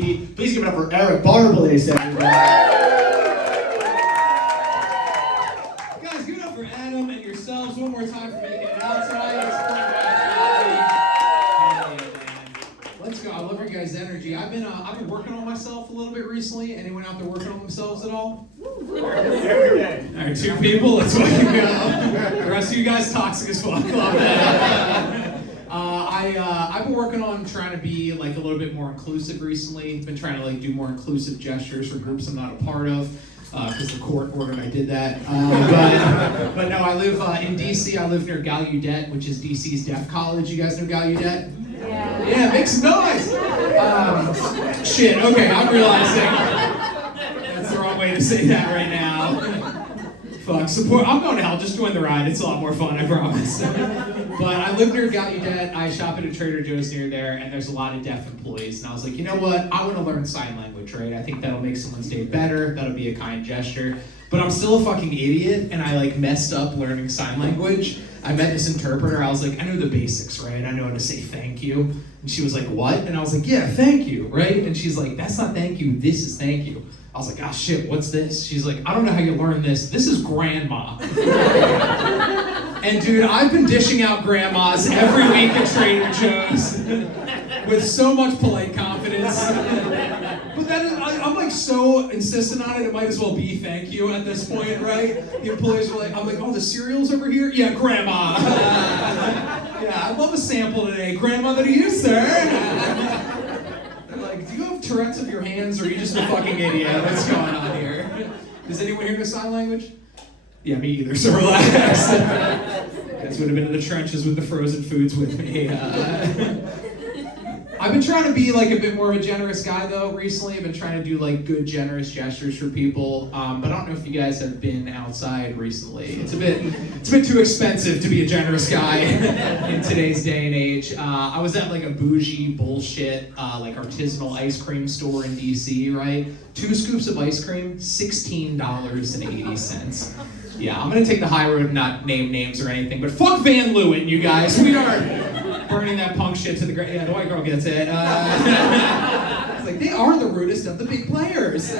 Please give it up for Eric Barbalace, everybody. Guys, give it up for Adam and yourselves one more time for making it out tonight. Let's go. I love your guys' energy. I've been working on myself a little bit recently. Anyone out there working on themselves at all? All right, 2 people. Let's fucking go. The rest of you guys toxic as fuck. Love that. I've been working on trying to be like a little bit more inclusive recently. Been trying to like do more inclusive gestures for groups I'm not a part of. Because the court ordered I did that. But no, I live in DC. I live near Gallaudet, which is DC's deaf college. You guys know Gallaudet? Yeah. Yeah, make some noise. Shit. Okay, I'm realizing that's the wrong way to say that right now. Fuck, support. I'm going to hell. Just join the ride. It's a lot more fun, I promise. But I live near Gallaudet. I shop at a Trader Joe's near there, and there's a lot of deaf employees. And I was like, you know what? I want to learn sign language, right? I think that'll make someone's day better. That'll be a kind gesture. But I'm still a fucking idiot, and I like messed up learning sign language. I met this interpreter. I was like, I know the basics, right? I know how to say thank you. And she was like, what? And I was like, yeah, thank you, right? And she's like, that's not thank you. This is thank you. I was like, ah, shit, what's this? She's like, I don't know how you learn this. This is grandma. And dude, I've been dishing out grandmas every week at Trader Joe's with so much polite confidence. But that is, I'm like so insistent on it, it might as well be thank you at this point, right? The employees are like, I'm like, oh, the cereal's over here? Yeah, grandma. Yeah, I'd love a sample today. Grandmother to you, sir. Like, do you have Tourette's of your hands, or are you just a fucking idiot? What's going on here? Does anyone here know sign language? Yeah, me either, so relax. Guys would have been in the trenches with the frozen foods with me. I've been trying to be like a bit more of a generous guy though recently. I've been trying to do like good generous gestures for people. But I don't know if you guys have been outside recently. It's a bit too expensive to be a generous guy in today's day and age. I was at like a bougie bullshit like artisanal ice cream store in DC, right? 2 scoops of ice cream, $16.80. Yeah, I'm gonna take the high road and not name names or anything, but fuck Van Leeuwen, you guys. We are burning that punk shit to the ground. Yeah, the white girl gets it. It's like, they are the rudest of the big players.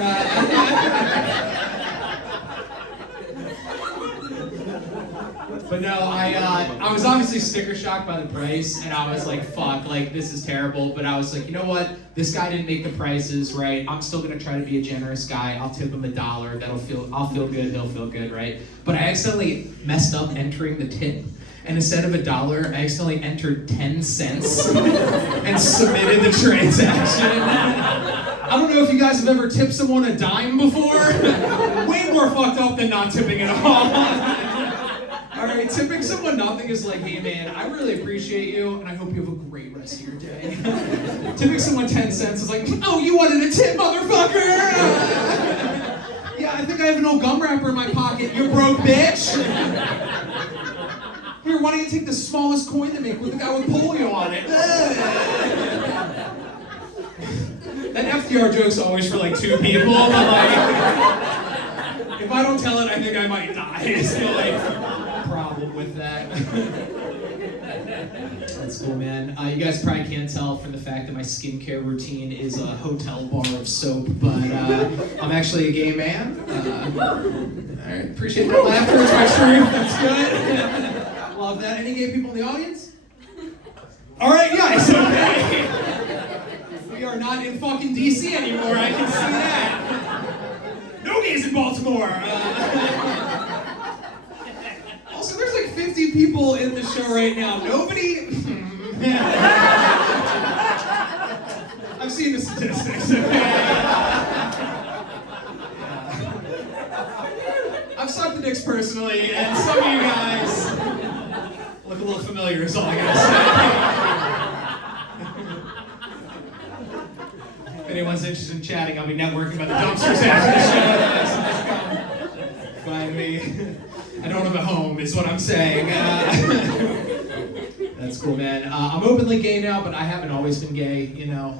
But no, I was obviously sticker shocked by the price, and I was like, fuck, like, this is terrible. But I was like, you know what? This guy didn't make the prices right. I'm still gonna try to be a generous guy. I'll tip him $1. I'll feel good, he'll feel good, right? But I accidentally messed up entering the tip. And instead of $1, I accidentally entered 10 cents and submitted the transaction. I don't know if you guys have ever tipped someone a dime before. Way more fucked up than not tipping at all. All right, tipping someone nothing is like, hey man, I really appreciate you, and I hope you have a great rest of your day. Tipping someone 10 cents is like, oh, you wanted a tip, motherfucker! Yeah, I think I have an old gum wrapper in my pocket, you broke bitch! Here, why don't you take the smallest coin they make with the guy with polio on it? That FDR joke's always for like 2 people, but like, if I don't tell it, I think I might die. It's still like a problem with that. That's cool, man. You guys probably can't tell from the fact that my skincare routine is a hotel bar of soap, but I'm actually a gay man. All right, appreciate that laughter. It's my truth. That's good. Love that. Any gay people in the audience? All right, guys, okay. We are not in fucking DC anymore, I can see that. No gays in Baltimore. Also, there's like 50 people in the show right now. Nobody... I've seen the statistics, okay? I've sucked the dicks personally, and some of you guys look a little familiar is all I gotta say. If anyone's interested in chatting, I'll be networking by the dumpsters after the show. Find me. I don't have a home, is what I'm saying. That's cool, man. I'm openly gay now, but I haven't always been gay, you know.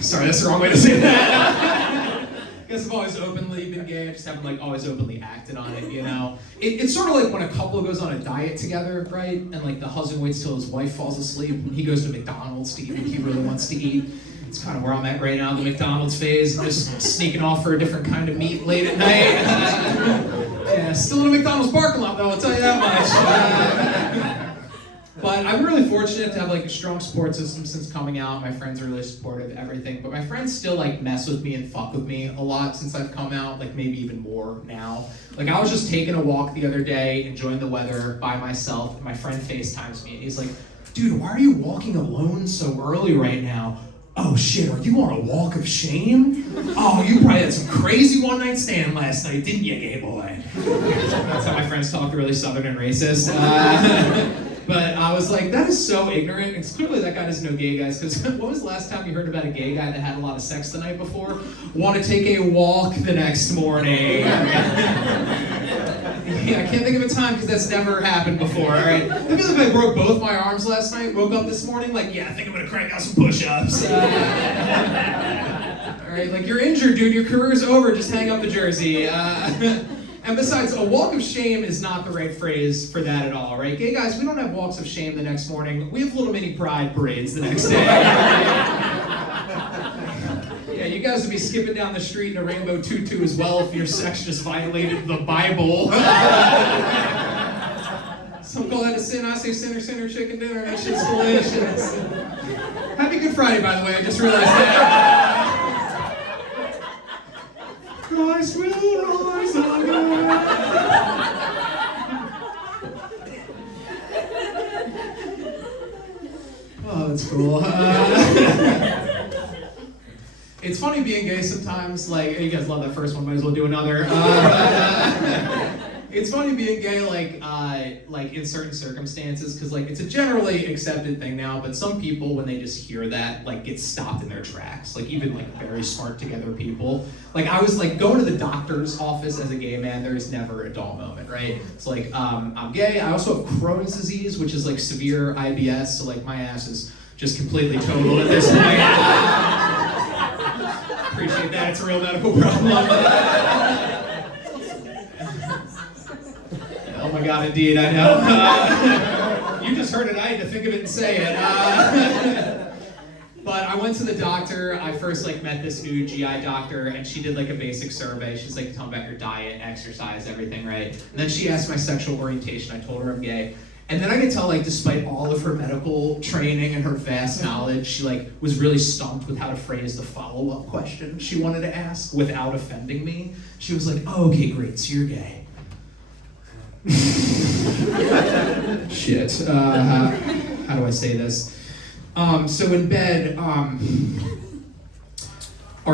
Sorry, that's the wrong way to say that. I guess I've always openly been gay, I just haven't like always openly acted on it, you know? It's sort of like when a couple goes on a diet together, right? And like the husband waits till his wife falls asleep and he goes to McDonald's to eat what he really wants to eat. It's kind of where I'm at right now, the McDonald's phase. I'm just sneaking off for a different kind of meat late at night. Yeah, still in a McDonald's parking lot though, I'll tell you that much. But I'm really fortunate to have like a strong support system since coming out. My friends are really supportive of everything, but my friends still like mess with me and fuck with me a lot since I've come out, like maybe even more now. Like I was just taking a walk the other day, enjoying the weather by myself, and my friend FaceTimes me and he's like, dude, why are you walking alone so early right now? Oh shit, are you on a walk of shame? Oh, you probably had some crazy one-night stand last night, didn't you, gay boy? That's how my friends talk, really southern and racist. But I was like, that is so ignorant. It's clearly that guy doesn't know gay guys, because when was the last time you heard about a gay guy that had a lot of sex the night before? Want to take a walk the next morning. Yeah, I can't think of a time because that's never happened before, all right? Look as if I broke both my arms last night, woke up this morning, like, yeah, I think I'm gonna crank out some push-ups. All right, like, you're injured, dude, your career's over, just hang up the jersey. And besides, a walk of shame is not the right phrase for that at all, right? Gay guys, we don't have walks of shame the next morning. We have little mini pride parades the next day. Yeah, you guys would be skipping down the street in a rainbow tutu as well if your sex just violated the Bible. Some call that a sin. I say sinner, sinner, chicken dinner. That shit's delicious. Happy Good Friday, by the way. I just realized that. Christ will rise again. Oh, that's cool. It's funny being gay sometimes. Like, you guys love that first one. Might as well do another. It's funny being gay, like in certain circumstances, because like it's a generally accepted thing now. But some people, when they just hear that, like get stopped in their tracks. Like even like very smart together people. Like I was like going to the doctor's office as a gay man. There is never a dull moment, right? It's like I'm gay. I also have Crohn's disease, which is like severe IBS. So like my ass is just completely totaled at this point. Appreciate that. It's a real medical problem. Oh my God, indeed, I know. You just heard it, I had to think of it and say it. But I went to the doctor. I first like met this new GI doctor, and she did like a basic survey. She's like, tell me about your diet, exercise, everything, right? And then she asked my sexual orientation. I told her I'm gay. And then I could tell, like, despite all of her medical training and her vast knowledge, she like was really stumped with how to phrase the follow-up question she wanted to ask without offending me. She was like, oh, okay, great, so you're gay. Shit. How do I say this? So in bed, are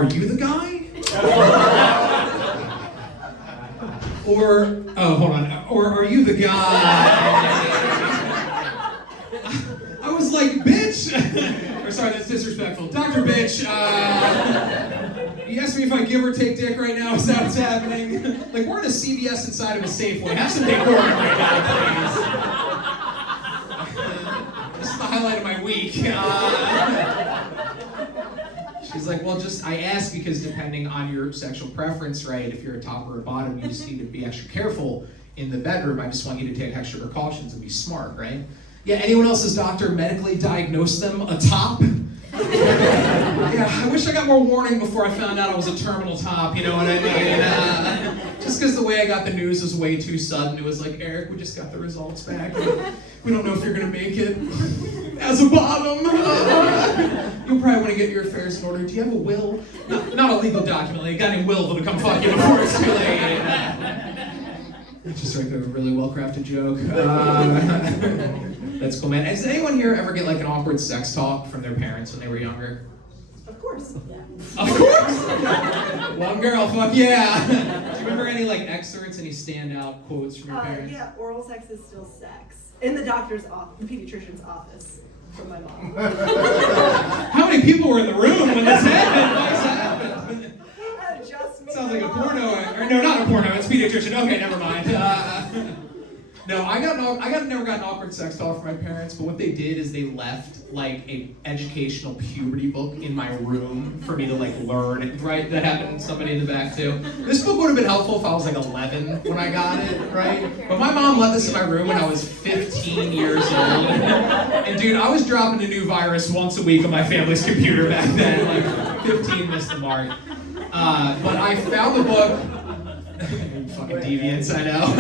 you the guy? Or, oh, hold on. Or are you the guy? I was like, bitch! Or sorry, that's disrespectful. Dr. Bitch, you asked me if I give or take dick right now. Is that what's happening? Like, we're in a CVS inside of a Safeway. Have some decorum right now, please. This is the highlight of my week. She's like, well, I ask because depending on your sexual preference, right, if you're a top or a bottom, you just need to be extra careful in the bedroom. I just want you to take extra precautions and be smart, right? Yeah, anyone else's doctor medically diagnosed them a top? Yeah, I wish I got more warning before I found out I was a terminal top, you know what I mean? Just because the way I got the news was way too sudden. It was like, Eric, we just got the results back. We don't know if you're going to make it as a bottom. You'll probably want to get your affairs in order. Do you have a will? Not a legal document. Like, you got any will that'll come fuck you before it's too late. It's just like a really well-crafted joke. That's cool, man. Does anyone here ever get like an awkward sex talk from their parents when they were younger? Of course. Yeah. Of course! One girl, fuck yeah! Do you remember any like excerpts, any standout quotes from your parents? Yeah, oral sex is still sex. In the doctor's office, the pediatrician's office, from my mom. How many people were in the room when this happened? What happened? Just me. Sounds like a porno. Or no, not a porno, it's pediatrician. Okay, never mind. No, I never got an awkward sex talk from my parents, but what they did is they left like a educational puberty book in my room for me to like learn, right? That happened to somebody in the back too. This book would have been helpful if I was like 11 when I got it, right? But my mom left this in my room when I was 15 years old. And dude, I was dropping a new virus once a week on my family's computer back then. Like 15 missed the mark. But I found the book. Fucking deviants, I know.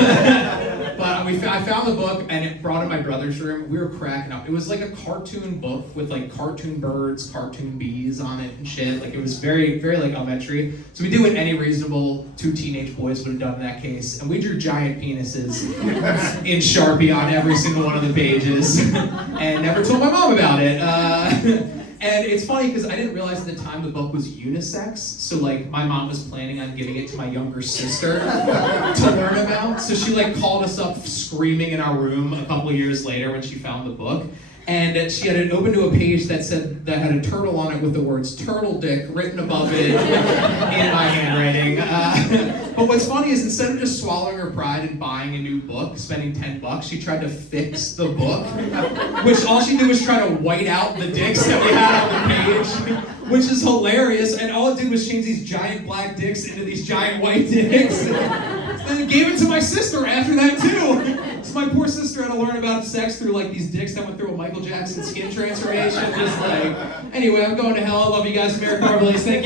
But I found the book and it brought in my brother's room. We were cracking up. It was like a cartoon book with like cartoon birds, cartoon bees on it and shit. Like it was very, very like elementary. So we did what any reasonable two teenage boys would have done in that case. And we drew giant penises in Sharpie on every single one of the pages and never told my mom about it. And it's funny because I didn't realize at the time the book was unisex, so like my mom was planning on giving it to my younger sister to learn about. So she like called us up screaming in our room a couple of years later when she found the book. And she had it open to a page that had a turtle on it with the words "turtle dick" written above it in my handwriting. But what's funny is instead of just swallowing her pride and buying a new book, spending $10, she tried to fix the book, which all she did was try to white out the dicks that we had on the page, which is hilarious. And all it did was change these giant black dicks into these giant white dicks. And it gave it to my sister after that too. So my poor sister had to learn about sex through like these dicks that went through a Michael Jackson skin transformation. Just like, anyway, I'm going to hell. I love you guys. Barbalace. Thank you.